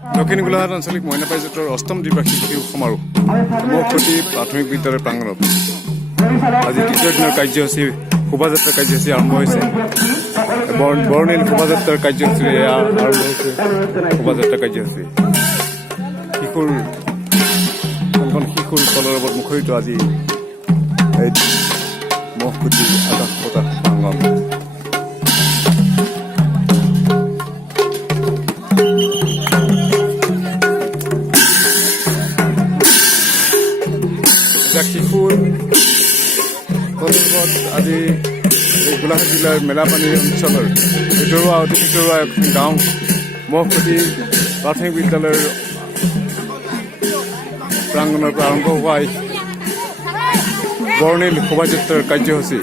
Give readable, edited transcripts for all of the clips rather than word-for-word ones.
দক্ষিণ গোলাঘাট আঞ্চলিক মইনা পাৰিজাতৰ অষ্টম দ্বিবাৰ্ষিক শিশু সমাৰোহ মহখুঁটি প্ৰাথমিক বিদ্যালয় প্ৰাংগণত আজি তৃতীয় দিনৰ কাৰ্যসূচী শোভাযাত্ৰা কাৰ্যসূচী আৰম্ভ হৈছে। বৰ্ণিল শোভাযাত্ৰাৰ কাৰ্যসূচীৰে আৰম্ভ হৈছে শোভাযাত্ৰা কাৰ্যসূচী। শিশুৰ কলৰৱত মুখৰিত আজি এই মহখুঁটি আকাশ বতাহ প্ৰাংগণ। শিশুৰ কলৰৱত আজি গোলাঘাট জিলাৰ মেলাপানী অঞ্চলৰ ভিতৰুৱা অতি ভিতৰুৱা এখন গাঁও মহখুঁটি প্ৰাথমিক বিদ্যালয়ৰ প্ৰাংগণৰ পৰা আৰম্ভ হোৱা বৰ্ণিল শোভাযাত্ৰাৰ কাৰ্যসূচী।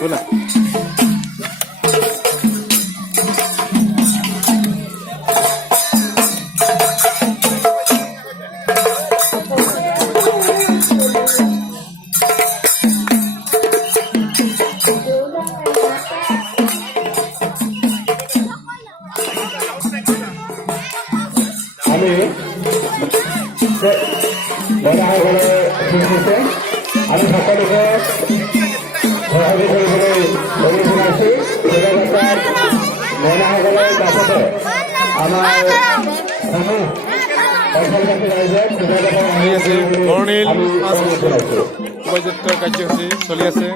Hola. আমি সকলোকে সহায় কৰিবলৈ অভিযোগ আছো। মহিলাসকলৰ পাছতে আমাৰ বৰ্ণিল শোভাযাত্ৰাৰ কাৰ্যসূচী চলি আছে।